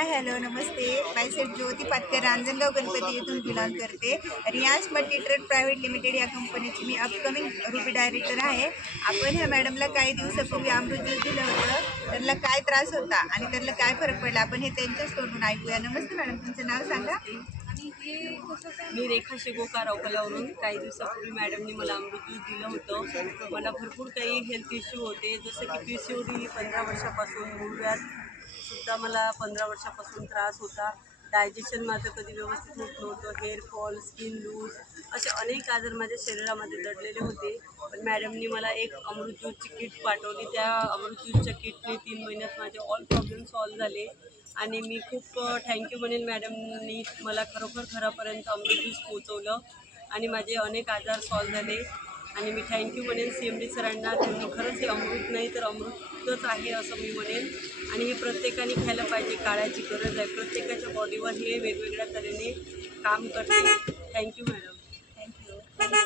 Hi hello नमस्ते. बायसेट ज्योती पातकर रांजणगाव गणपती येथून belong करते. Riyansh multi trade private limited या कंपनीची मी अपकमिंग रुपी डायरेक्टर आहे. आपण ह्या मॅडमला काही दिवसापूर्वी अमृत ज्यूस दिलं होतं. त्यांना काय त्रास होता आणि त्यांना काय फरक पडला आपण हे त्यांच्याच तोंडून ऐकूया. नमस्ते मॅडम, तुमचं नाव सांगा. मी रेखा शेगोकार अकोल्यावरून. काही दिवसापूर्वी मॅडमनी मला अमृत ज्यूस दिलं होतं. मला भरपूर काही हेल्थ इश्यू होते, जसं की PCOD 15 वर्षापासून, मूळव्याध सुद्धा मला 15 वर्षापासून त्रास होता. डायजेशन माझं कधी व्यवस्थित होत नव्हतं, हेअरफॉल, स्किन लूज, असे अनेक आजार माझ्या शरीरामध्ये दडलेले होते. पण मॅडमनी मला एक अमृत ज्यूसची किट पाठवली. त्या अमृत ज्यूसच्या किटने 3 महिन्यात माझे ऑल प्रॉब्लेम सॉल्व झाले आणि मी खूप थँक्यू म्हणेन मॅडमनी मला खरोखर घरापर्यंत अमृत ज्यूस पोचवलं आणि माझे अनेक आजार सॉल्व झाले. आणि मी थँक्यू म्हणेन CMD सरांना. त्यांनी खरंच हे अमृत नाही तर अमृतच आहे असं मी म्हणेन. आणि हे प्रत्येकाने घ्यायला पाहिजे, काळाची गरज आहे. प्रत्येकाच्या बॉडीवर हे वेगवेगळ्या तऱ्हेने काम करते. Thank you madam. थँक्यू.